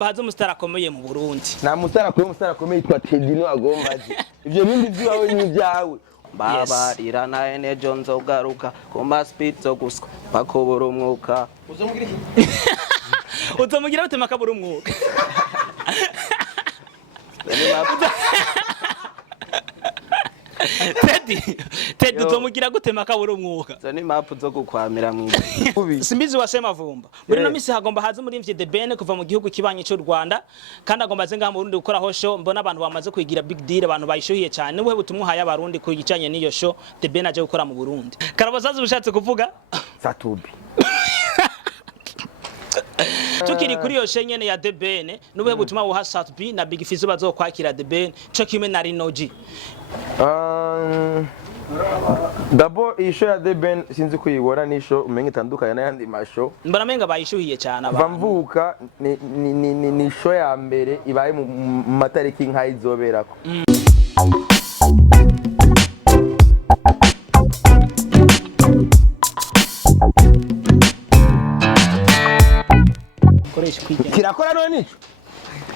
baza umusitari akomeye mu Burundi. Nta musitari akomeye yitwa Teddy no agomba aje. Ibyo bindi byiwawe n'ibyawe. Baba irana ene jonzo garuka kuma speed zo guswa bakobora umwuka. Uzomugira ute makabura umwuka? Teddy uzomugira gute makabura umwuka? Zo ni map zo gukwamira mwijipo. Simbizi wasema vumba. Muri no misi hagomba haza muri mvye The Ben kuva mu gihugu kibanye cyo Rwanda kandi agomba zenga mu Burundi gukora ho show mbona abantu bamaze kwigira big deal abantu bayishuhiye cyane niwe butumwa haya abarundi ku gicanye n'iyo show The Ben aje gukora mu Burundi. Karabasase ubushatse kuvuga Satubi. Tukiri kuri yo shenyene ya The Ben nube butumwa buha Satubi na Big Fizzo bazokwakira The Ben cyo kimwe na Rinoji. D'abord iyi show ya The Ben sinzi kuyibona ni show umenye itandukanye n'ayandi mashow. Mbona menga bayishuhiye cyane abantu. Bamvuka ni show ya mbere ibaye mu matariki nkayi zoberako. Kirakora none nico.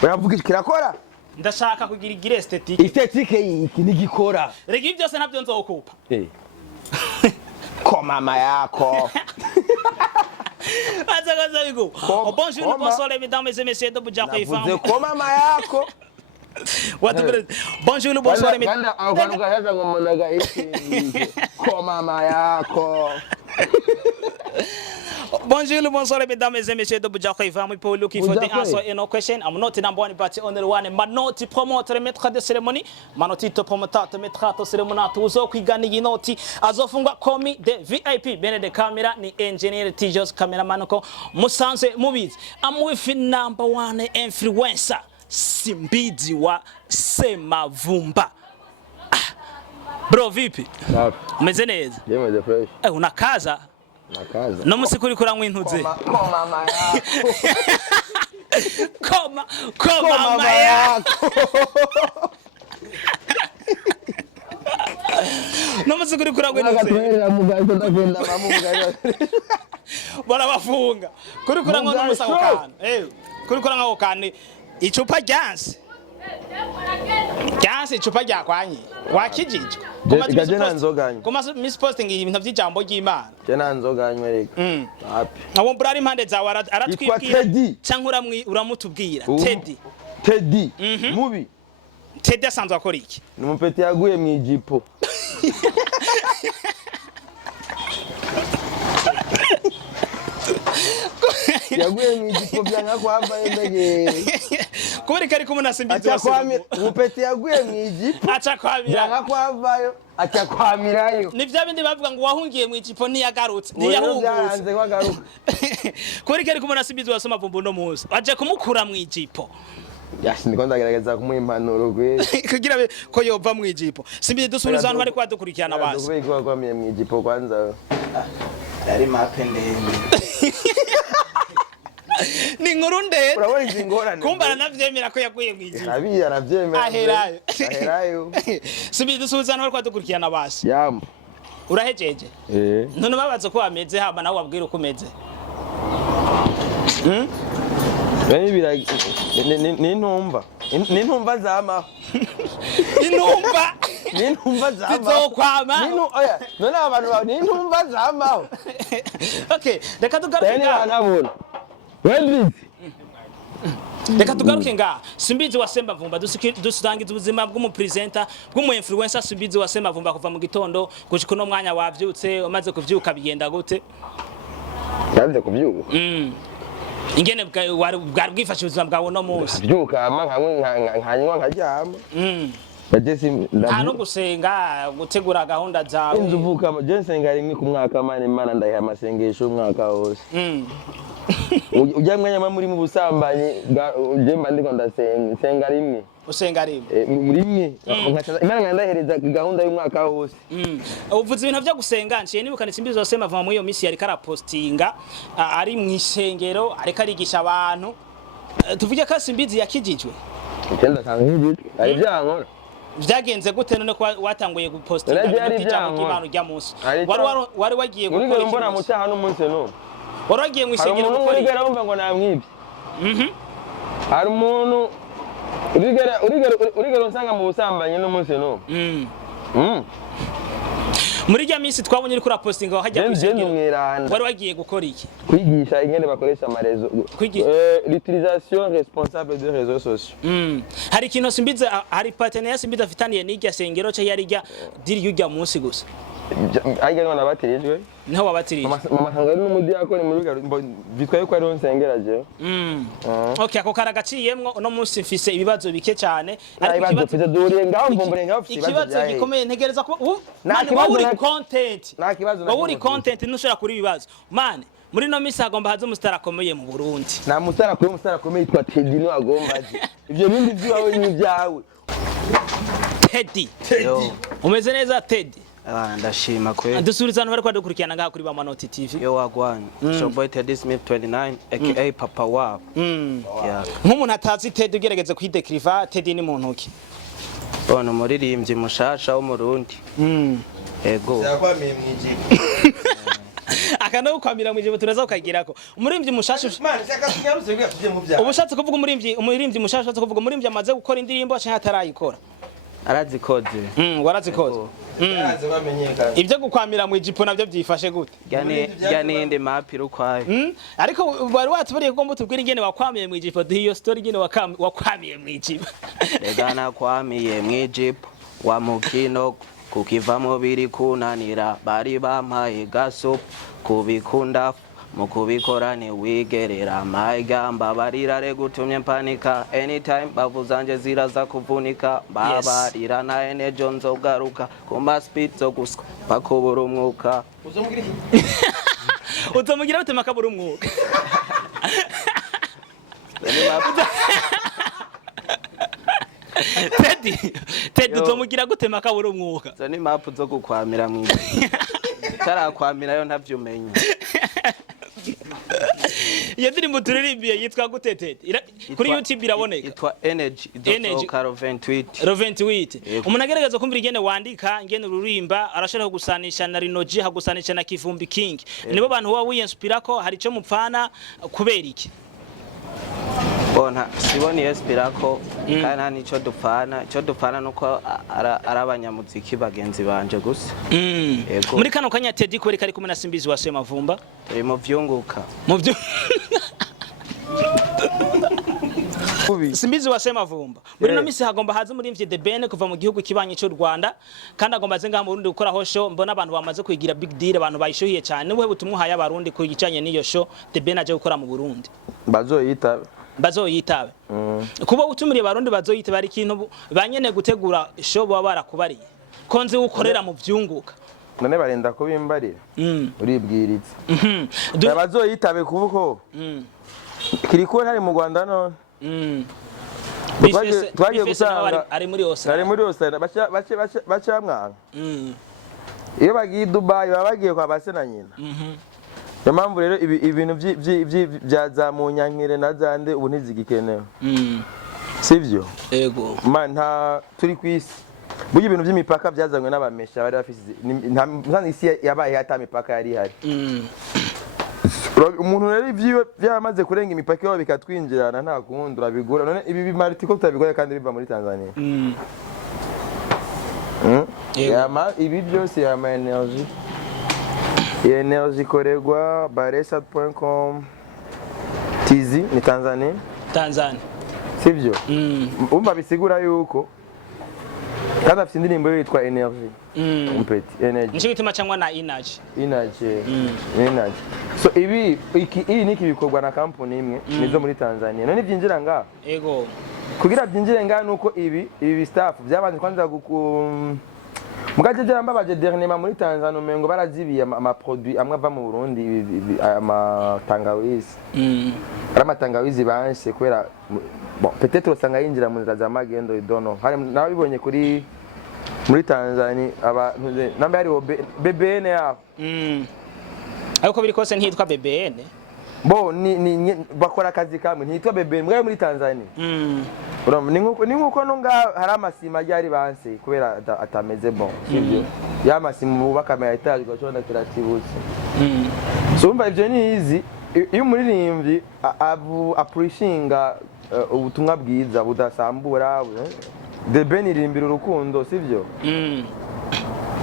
Uravuga kirakora? Ndashaka kugira igire esthétique. Esthétique iki nigikora. Rega ibyo byose nabyo nzokupa. Ko mama yako. Azaga bigo. Bonjour, bonsoir les mesdames et messieurs de Budjako Ifam. Ko mama yako. Bonjour, bonsoir les mesdames. Ko mama yako. Bonjour, bonsoir les mesdames et messieurs de Budjako Ifam. People looking for the answer in no question. I'm not number one but only one. Manoti promoter maître de cérémonie. Manoti to promoter maître de cérémonie. Tuzo kwigana inoti azofungwa komi de VIP bene de camera ni engineer Tijos cameraman ko musanze mubizi. I'm with number one influencer Simbizi wa Semavumba. Bro vipi? Umeze neza? Yemeze fresh. Unakaza? Nakaza. No musikuri kurangwa intuze. Ko mama yako. Ko mama yako. No musikuri kurangwa intuze. Agatwerera mugazo ndagenda mamugazo. Bora bafunga. Kuri kurangwa no musako kana. Kuri kurangwa ko kane icupa ryanse. Ryanse icupa ryakwanye. Wakijijwe. Gaje nanzoganye. Kuma miss posting ibintu by'ijambo ry'Imana. Je nanzoganye reka. Happy. Abo brari impande zawe aratwibwira cyangwa uramutubwira Teddy. Teddy. Mubi. Teddy asanzwe akora iki? Ni umupeti yaguye mwijipo. Yaguye mwijipo byanga kwambaye ndege. Kubera kari kumwe na Simbizi acakwamira. Umupeti yaguye mwijipo. Acakwamira. Byanga kwambayo. Acakwamirayo. Ni bya bindi bavuga ngo wahungiye mwijipo ntiyagarutse. Ntiyahungutse. Kubera kari kumwe na Simbizi wasoma vumbu no muzi. Aje kumukura mwijipo. Yasi ndiko ndagerageza kumuha impanuro gwe. Kugira ko yova mwijipo. Simbizi dusubiza abantu bari kwadukurikirana basi. Kubera ko kwamiye mwijipo kwanza. Yari mapendeni. Ni nkuru ndende. Urabona izingorane. Kumbara navyemera ko yaguye mwijipo. Arabiya aravyemera. Aherayo. Simbizi dusubiza abantu bari kwadukurikirana basi. Yambo. Urahejeje? None babaza ko ameze haba nawe wabwira uko umeze. Beni biragi nintumva. Nintumva zama. Intumva. Nintumva zama. Tizokwama. Oya, none abantu nintumva zama. Okay, reka tugaruke ngaha. Nabona. Wendi. Reka tugaruke ngaha. Simbizi wa Semavumba dusangiza ubuzima bw'umupresenter bw'umuinfluencer Simbizi wa Semavumba kuva mu gitondo gushika no mwanya wavyutse umaze kuvyuka bigenda gute? Yavuze kuvyuka. Ingene bwari bwifashe ubuzima bwawe no munsi. Byuka nkanywa nkaryama. Hano gusenga gutegura gahunda zawe. Inzuvuka je senga rimwe ku mwaka mane Imana ndayiha amasengesho umwaka wose. Ujya mwanya muri mu busambanyi je mba ndiko ndasenga rimwe. Usenga rimwe. Rimwe. Imana ndahereza gahunda y'umwaka wose. Uvuze ibintu byo gusenga nciye nibukana Simbizi wa Semavumba muri iyo misi yari karapostinga ari mu isengero ariko arigisha abantu. Tuvuge ko Simbizi yakijijwe. Cyenda kangijwe. Ari byankora. Vyagenze gute none ko watanguye gupostinga n'ijambo ry'Imana rya Musa. Wari wagiye gukora iki? Mbona mutaha no munsi no. Wari wagiye mu isengero gukora iki? Arumva ngo namwibye. hari umuntu urigera usanga mu busambanyi n'umunsi n'umwe. Muri rya minsi twabonye uri kuri postinga wahajya kwisengera wari wagiye gukora iki? Kwigisha ingene bakoresha amarezo, l'utilisation responsable des réseaux sociaux. Hari ikintu Simbizi, hari partenaire Simbizi afitaniye n'irya sengero cyo yari rya diri y'ujya munsi gusa. Ajya none abatirijwe niho wabatirije mama sanga ari n'umudiyakoni muri bitwaye ko ari onsengera je. Okay, ako karagaciyemwo no munsi mfise ibibazo bike cyane ariko ikibazo duriye ngaho mvumbure ngaho ufite ikibazo gikomeye ntegereza ko uri content uri content nushobora kuri ibibazo man. Muri no misi hagomba haze umusitari akomeye mu Burundi. Nta musitari akomeye yitwa Teddy no agomba aje. Ibyo bindi byawe ni ibyawe. Teddy. Umeze neza Teddy? Ndashima kwe. Dusubiriza abantu bari kwadukurikirana ngaha kuri BAMANOTI TV. Yo wagwanye. So boy Teddy Smith 29 aka Papa Wab. Nk'umuntu atazi Teddy ugerageze kwidekriva Teddy ni muntu ki? Bona muririmbyi mushasha wo mu Burundi. Ego. Yakwamiye mwijipo. Akana ukwamira mwijipo turaza ukagirako. Umurimbyi mushasha. Man, shaka kinyaruze gafije mu byaha. Ubushatse kuvuga umurimbyi mushasha atse kuvuga umurimbyi amaze gukora indirimbo cyangwa atarayikora. Arazikoze. Warazikoze. Araze bamenyekana. Ibyo gukwamira mwijipo navyo byifashe gute? Gane inde mapiro kwaye. Ariko bari watuburiye ko mutubwira ingene wakwamiye mwijipo diyo story ingene wakwamiye mwijipo. Egana kwamiye mwijipo wa mukino kukivamo biri kunanira bari bampaye gaso kubikunda mukubikora ni wigerera maigamba barirare gutumye mpanika anytime bavuzanje ziraza kuvunika babarira na enejo nzogaruka kuma speed zo guswa bakubura umwuka uzomugira bute makabura umwuka Teddy uzomugira gute makabura umwuka zo ni map zo gukwamira mwiza tarakwamira yo ntavyumenye. Iyo ndirimbo turirimbiye yitwa gute Teddy? Kuri YouTube iraboneka. Yitwa Energy idoka Roventwit. Umuntu agerageza kumvira igene wandika ingene ururimba arashaka gusanisha na Rinoji hagusanisha na Kivumbi King. Nibo bantu huwa wiyinspira ko hari cyo mupfana kubera iki? Bona siboni inspirako kana nico dupfana nuko arabanyamuziki bagenzi banje gusa. Muri kano kanya Teddy ko kari kumwe na Simbizi wa Semavumba turi mu vyunguka Simbizi wa Semavumba muri no misi hagomba haze muri mvye The Ben kuva mu gihugu kibanye cyo Rwanda kandi agomba zenga mu Burundi gukora ho show. Mbona abantu bamaze kwigira big deal, abantu bayishuhiye cyane. Nibuhe butumwa abarundi ku gicanye n'iyo show The Ben aje gukora mu Burundi? Bazoyitabe kuba utumiriye abarundi bazoyitabe ari kintu banyene gutegura show baba barakubariye konze ukorera mu vyunguka none barenda ko bimbarira uribwiritse bazoyitabe kubuko kiriko hari mu Rwanda none twagiye gusanga ari muri Osaka bacamwanga iyo bagiye Dubai babagiye kwa basena nyina. Mpamvu rero ibintu byazamunyankire na zande ubu ntizigikenewe. Sivyo? Ego. Man nta turi kwisi. Burya ibintu by'imipaka byazanywe n'abamesha bari bafise nta isi yabaye hata mipaka yari hari. Umuntu rero ivyo byamaze kurenga imipaka yo bikatwinjirana nta kuhundura bigura. None ibi bimartiko tutabigora kandi biva muri Tanzania. Yama ibi byose yama energy. Energy koregwa baresat.com tizi ni Tanzania. Sivyo? Umba bisigura yuko kandi afite indirimbo yitwa Energy. Umpeti Energy. Nico gituma cyangwa na Energy. Energy. So ibi niki bikorwa na company imwe nizo muri Tanzania. None byinjira nga? Ego. Kugira byinjire nga nuko ibi staff byabanje kwanza mugaje baje dernièrement muri Tanzania umengo barazibiye ama produit amwe ava mu Burundi ama tangawizi. Amatangawizi banse kwera bon peut-être usanga yinjira mu nzira za magendo idono. Hari nawe bibonye kuri muri Tanzania abantu namba yari BBN ya. Ariko biri kose ntitwa BBN. Bo ni bakora akazi kamwe ntitwa BBN mwe muri Tanzania. Ni nkuko no nga hari amasima yari banse kubera atameze bon. Sivyo? Ya masimu bubaka ama etage gacona kiratibutse. So umva ivyo ni easy. Iyo muririmbyi appreciatinga ubutumwa bwiza budasambura. The Ben irimbira urukundo sivyo?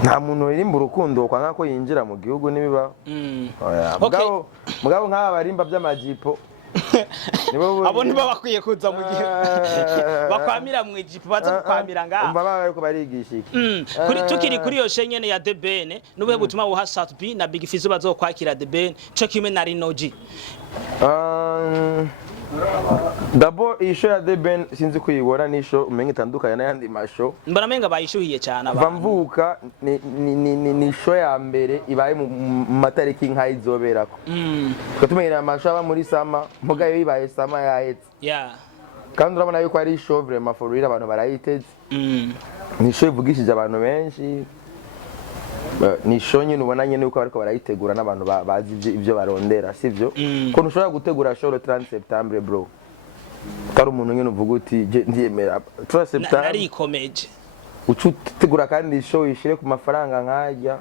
Nta muntu uririmba urukundo kwanga ko yinjira mu gihugu nibiba. Mugabo nk'aba barimba by'amajipo abo nibo bakwiye kuza mu gihe bakwamira mwijipo baza kwamira ngaha umva bariko barigisha iki kuri tukiri kuri yo shenyene ya The Ben nubwo gutuma buha Satbi na Big Fizzo bazokwakira The Ben cyo kimwe na Rinoji. D'abord isho ya The Ben sinzi kuyibona nisho umenye itandukanye n'ayandi masho mbona menga bayishuhiye cyane abantu bamvuka ni show ya mbere ibaye mu matariki nk'ayizoberako tumenyera amasho aba muri sama mugayo ibaye sama yahetse kandi urabona yuko ari show vraiment for real abantu barayiteze ni show ivugishije abantu benshi ni show nyine ubona nyine uko bariko barayitegura n'abantu bazi ivyo barondera sivyo ko ntushobora gutegura show le 30 septembre bro kari umuntu nyine uvuga uti ndiyemera 3 septembre nari comedy ucutegura kandi show ishire ku mafaranga nkajya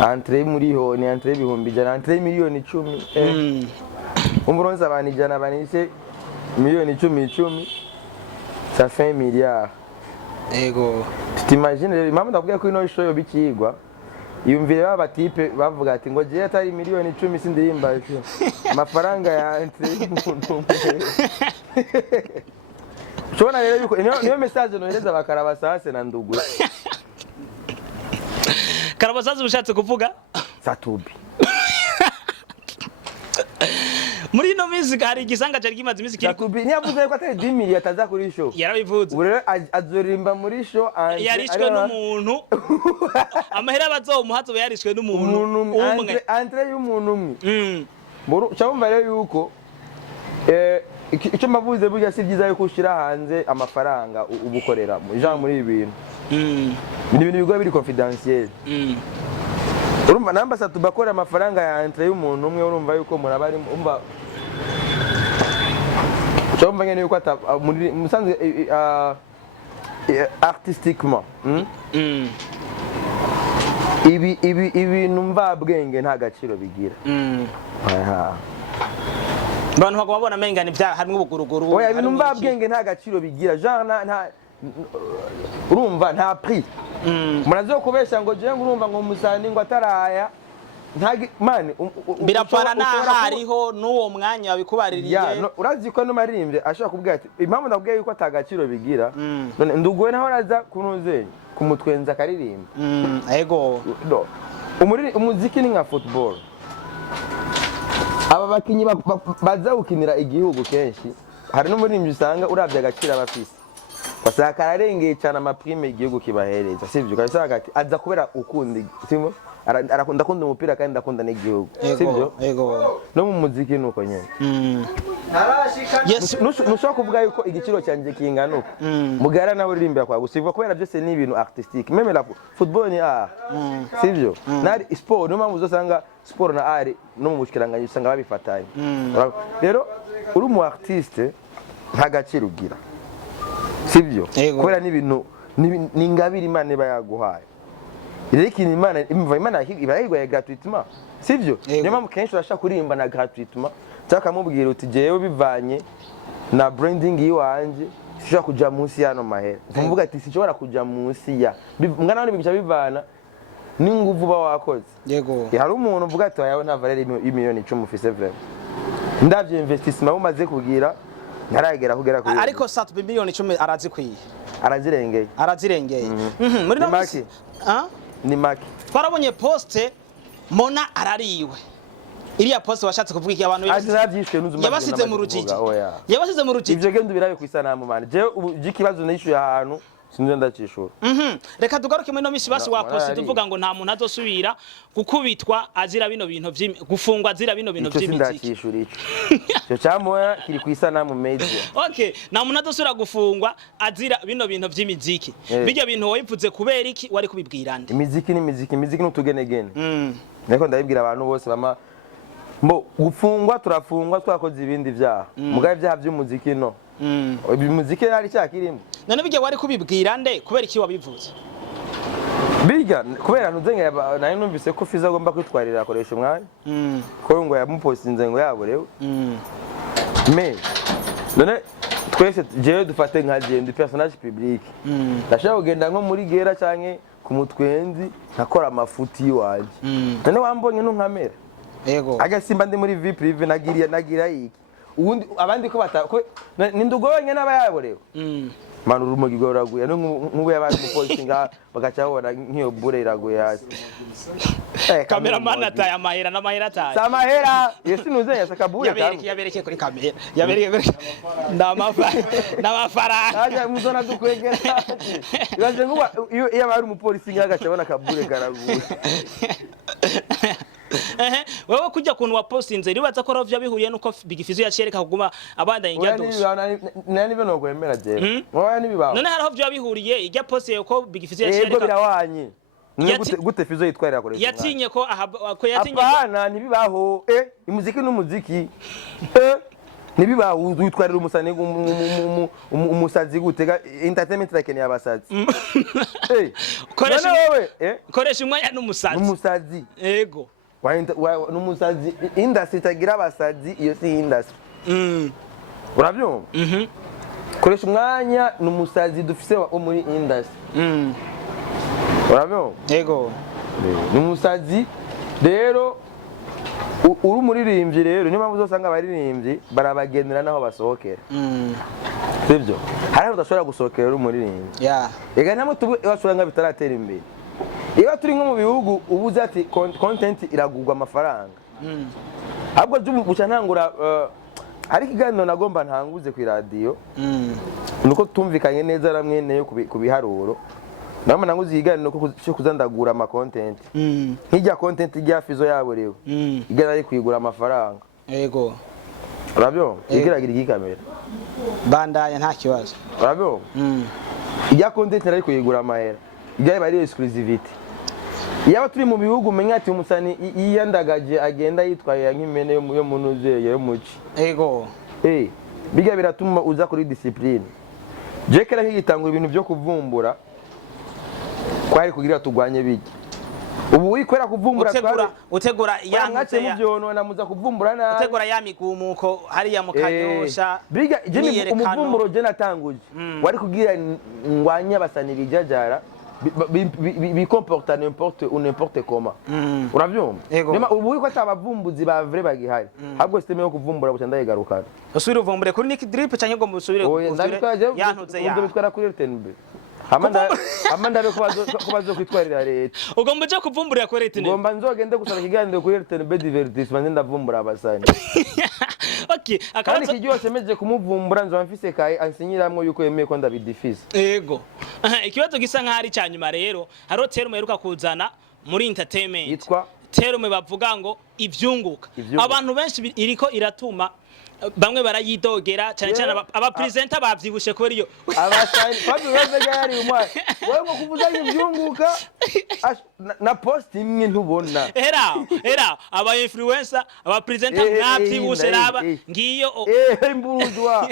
entrée muri ho ni entrée ibihumbi ijana entrée miliyoni 10 umuronza abantu ijana banise miliyoni 10 ça fait 1 milliard. Ego T'imagine rero impamvu ndavuga ko ino show yo bikigwa yumvire baba tipe bavuga ati ngo je atari miliyoni 10 sindirimba amafaranga ya umuntu Chona rero yuko niyo message nohereza bakarabasase na ndugu Karabasase bushatse kuvuga Satubi muri no music hari igisanga cyari kimaze imisi kiri Satubi niyavuze ko atari 10 million ataza kuri show yarabivuze urero azorimba muri show yarishwe n'umuntu amahera bazomuhazo yarishwe n'umuntu umwe entre y'umuntu umwe cyumva rero yuko icyo mavuze burya si byiza yuko ushira hanze amafaranga ubukorera ijambo muri ibintu ni ibintu bigo biri confidentiel urumva namba Satubi bakora amafaranga ya entre y'umuntu umwe urumva yuko murabari umva cyumva ngene yuko muri musanze artistiquement ibintu mvabwenge nta gaciro bigira Bantu bagomba bona mengana ibya harimo ubuguruguru oya ibintu mvabwenge nta gaciro bigira genre nta urumva nta prix murazo kubesha ngo je ngurumva ngo musani ngo ataraya ntagi man birapana na hariho nuwo mwanya wabikubaririye urazi ko no marimbye ashaka kubwira ati impamvu ndabwiye yuko atagaciro bigira none nduguwe naho raza kunuzenye kumutwenza karirimba ego umuziki ni nka football aba bakinyi baza gukinira igihugu kenshi hari n'umurimbyi usanga uravye agaciro abafise basaka ararengeye cyane amaprime igihugu kibahereza sivyo kabisa ati aza kubera ukundi simo arakunda umupira kandi ndakunda n'igihugu sivyo ego no mu muziki nuko nyene yes nushaka kuvuga yuko igiciro cyanje kingana uko mugara nawe uririmba kwa gusivwa kubera byose ni ibintu artistique même la football ni art sivyo nari sport no mpamvu uzosanga sport na art no mu bushikiranganye usanga babifatanye rero uri mu artiste nta gaciro ugira sivyo kubera ni ibintu ni ngabiri Imana bayaguhaye rero ikintu Imana ibayigwaye gratuitement sivyo niyo mpamvu kenshi urashaka kurimba na gratuitement cyaka mubwira uti jewe bivanye na branding yiwanje sishobora kuja munsi yano mahera mvuga ati sishobora kuja munsi ya mwana n'ibintu bivana n'inguvu ba wakoze yego hari umuntu uvuga ati yawe nta valeur y'imiliyoni 10 ufise vraiment ndavye investissement umaze kugira ntaragera kugera kuri ariko Satubi miliyoni 10 arazikwiye arazirengeye muri no maki ni maki twarabonye poste Mona arariwe iriya poste washatse kuvuga iki abantu yabasize mu rujiji ivyo gendo birabe kwisanamu man je ikibazo nishuye ahantu sinzo ndacishura reka tugaruke muri no misi basi wa poste tuvuga ngo nta muntu azosubira gukubitwa azira bino bintu gufungwa azira bino bintu vy'imiziki cyo cyamboya kiri kwisanamu media okay nta muntu azosubira gufungwa azira bino bintu vy'imiziki bijya bintu wayivuze kubera iki wari kubibwirande imiziki n'utugenegene niko ndabibwira abantu bose bama mbo gufungwa turafungwa twakoze ibindi vyaha mugaye vyaha vy'umuziki no umuziki ari cyakirimo none bijya wari kubibwira nde kubera iki wabivuze bijya kubera ntuzenga nayo numvise ko Fiza agomba kwitwarira akoresha umwanya ko ngo yamupostinze ngo yaborewe me none twese jewe dufate nka ndi personnage public ndashaka kugenda nko muri gera canke ku mutwenzi nakora amafuti yiwanje none wambonye ntunkamera yego agasimba ndi muri vie prive nagira iki ubundi abandi ko nindugonye n'abayaborewe manu urumogi goraguye nk'ubu yabandi umupolisi nga bagacabona nk'iyo bure iraguye hasi cameraman ataye amahera n'amahera ataye samahera yesi nuzenya sakabure yabereke kuri kamera yabereke kuri n'amafaranga aje muzona dukwegera ibaje ngo iyo abari umupolisi nga agacabona kabure karaguye wewe kujya kuntu wapostinze ribaza ko rovya bihuriye nuko bigifizo yacereka kuguma abanda ingyadushi nani bino kwemera je wowe nibibaho none haraho vyo bihuriye ijya poste ko bigifizo yacereka yego birawanye gute fizo yitwarira kure yatinye ko yatinye apana nibibaho imuziki n'umuziki nibibaho witwarira umusani umusazi gutega entertainment like yabasazi koresha umwanya n'umusazi yego n'umusazi industry itagira abasazi iyo si industry urabyumva koresha umwanya n'umusazi dufise wo muri industry urabyumva yego n'umusazi rero uri umuririmbyi rero niyo mpamvu uzosanga abaririmbyi barabagendera naho basohokera sibyo hari aho udashobora gusohokera uri umuririmbyi ega namwe tubashobora nga bitaratera imbere iyo turi nko mu bihugu ubuze ati content iragurwa amafaranga ahubwo buca ntangura ariko iganiro nagomba ntanguze ku radio nuko tumvikanye neza namwe neyo ku biharuro namwe nanguze iganiro cyo kuzandagura ama content nkijya content ijya fizo yabo rewe igana ari kwigura amafaranga yego urabyo igiragira iki kamera bandanya nta kibazo urabyo ijya content ari kwigura amahera ijya bari exclusivity yaba turi mu bihugu menya ati umusani yiyandagaje agenda yitwaye nk'imene yo munuzeye yo muci yego biga biratuma uza kuri discipline jekera nk'igitangura ibintu byo kuvumbura kwari kugira tugwanye biki ubu wikwera kuvumbura utegura yangate mu byono namuza kuvumbura na utegura ya migumuko hari ya mukanyosha biga je umuvumburo je natanguje wari kugira ngwanya basani bijajara bi comporta n'importe comment uravyumva nema ubu ko atabavumbuzi ba vrai bagihari ahubwo systeme yo kuvumbura buca ndayigarukana usubire uvumbure kuri Nick Drip cyangwa ngo musubire yantuze ya bitwara kuri RTNB amanda be kubazo kwitwarira leta ugomba je kuvumburira kuri RTNB ngomba nzogende gusaba kiganiro kuri RTNB divertissement ndavumbura abasani okay kandi kiryoshe meje kumuvumbura nzo mfise kai ansinyiramwe yuko yemeye ko ndabidifise yego ikibazo gisa nk'ari cyanyuma rero haro terume heruka kuzana muri entertainment yitwa terume bavuga ngo ivyunguka abantu benshi iriko iratuma bamwe barayidogera cyane cyane aba presenter bavyibushe kuri yo abasani kwabi weze yari umwana wewe ngo kuvuza ivyunguka na post imwe ntubona era aba influencer aba presenter mwavyibushe raba ngiyo imbudwa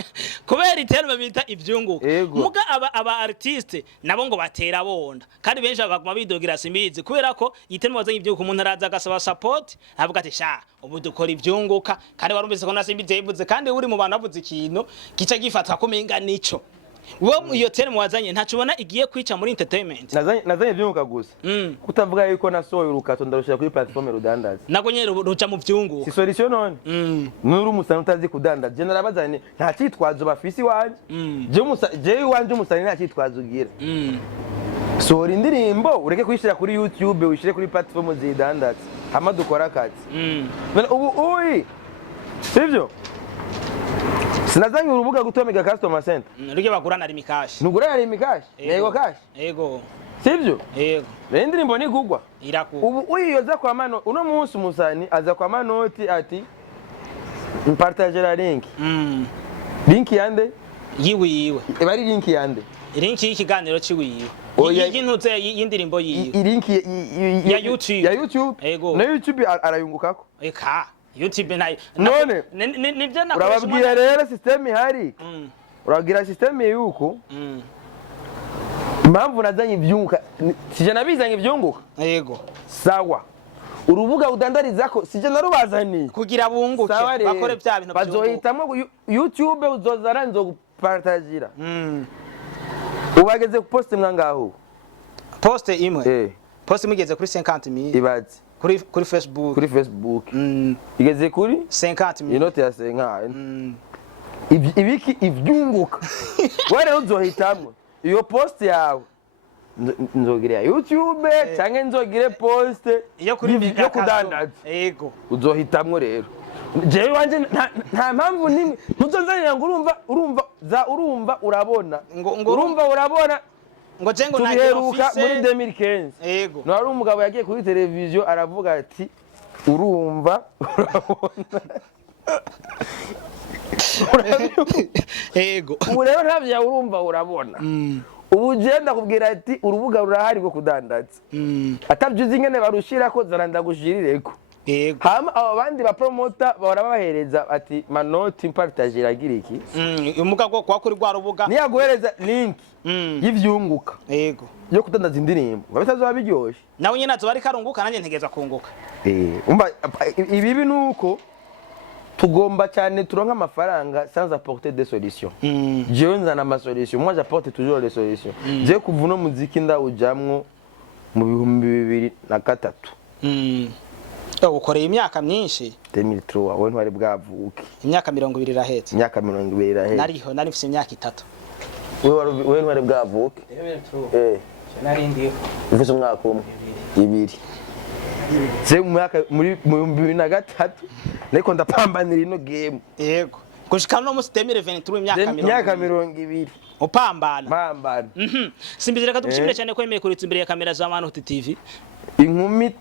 kubera iterume bita ivyunguka muga aba artiste nabo ngo batera bonda kandi benshi baguma bidogera simbizi kubera ko iterume wazanye ivyunguka umuntu araza agasaba support avuga ati sha ubu dukora ivyunguka kandi warumvise ko nasimbizi yibuze kandi uri mu bantu bavuze ikintu gica gifatwa kumenga nico wo iyo terume wazanye ntacu ubona igiye kwica muri entertainment nazanye ivyunguka gusa kutavuga yuko nasohoye urukato ndarushira kuri platform rudandaza nago nyene ruca mu vyunguka si solution none nuri umusani utazi kudandaza je narabazanye nta cyitwazo bafisi wanje je wanje umusani nta cyitwazo ugira sohora indirimbo ureke kuyishira kuri YouTube wishire kuri platform zidandaza hama dukora akazi ubu sivyo sinazanye urubuga gutomega customer center rige bagurana ari mikashi nugurana ari mikashi yego kashi yego sivyo yego indirimbo ni gugwa iraku ubu uyiyoza kwa mano uno munsi umusani aza kwa manoti ati mpartage la link link yande yiwiwe bari link yande link y'ikiganiro ciwiwe y'intuze y'indirimbo yiwe link ya YouTube yego na YouTube arayungukako eka YouTube nayo none nivyo nakoresha urababwira rero system ihari uragira system yuko impamvu nazanye ivyunguka sije nabizanye ivyunguka yego sawa urubuga udandarizako sije narubazaniye kugira bunguke bakore bya bintu bazohitamwo YouTube uzozara nzogupartagira ubageze ku post mwangaho post imwe post mugeze kuri 50,000 ibazi kuri Facebook igeze kuri 50,000 inote ya 50 ibiki ivyunguka ware uzohitamwo iyo post yawe nzogire YouTube canke nzogire post yo kudandaza yego uzohitamwo rero jewe wanje nta mpamvu nimwe ntuzonzanira ngo urumva urabona ngo cengo tubiheruka muri 2015 yego no ari umugabo yagiye kuri televiziyo aravuga ati urumva urabona yego ubu rero ntavya urumva urabona ubu genda kubwira ati urubuga rurahari rwo kudandaza atavyuzi ingene barushira ko zaranda gushirireko yego hama abo bandi ba promoter bahora bahereza ati manoti partager agira iki umuga go kwa kuri rwa rubuga niya guhereza link y'ivyunguka yego yo kudandaza indirimbo ngabitazoba biryoshe nawe nyine azobari karunguka nanje ntegeza kunguka umva ibibi nuko tugomba cyane turonka amafaranga sans apporter des solutions jewe nzana ama solutions moi j'apporte toujours les solutions je kuva no muziki ndawujamwo mu 2003 ukoreye imyaka myinshi 2003 wowe ntwari bwavuke imyaka 20 irahetse imyaka 20 irahetse nari mfite imyaka 3 wowe ntwari bwavuke nari ndiho uvuze umwaka umwe ibiri je mu mwaka muri 2003 niko ndapambanira ino game yego gushika no mu 2023 imyaka 20 upambana Simbizi reka tugushimire cyane ko yemeye kuritsa imbere ya kamera za BAMANOTI TV inkumi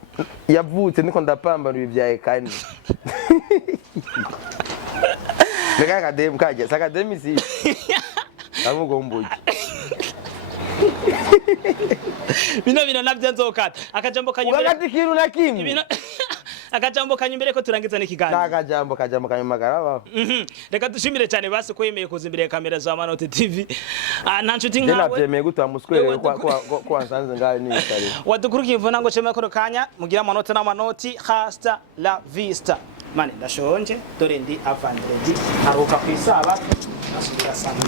yavutse niko ndapambana ibi bya ekani Lega academy kaje academy si amugomboje bino navyo nzokata akajambo kanyumbere ugagati kintu na kimwe akajambo kanyumbere ko turangiza n'ikiganiro akajambo kanyumagara baba reka dushimire cyane basi ko yemeye kuza imbere ya kamera za BAMANOTI TV nta nshuti nkawe navyemeye gutamuswere ko ansanze ngaye n'itari wadukurikiye imvuna ngo chema ko kanya mugira amanota n'amanoti hasta la vista mane ndashonje dore ndi avandredi aruka kwisaba nasubira sana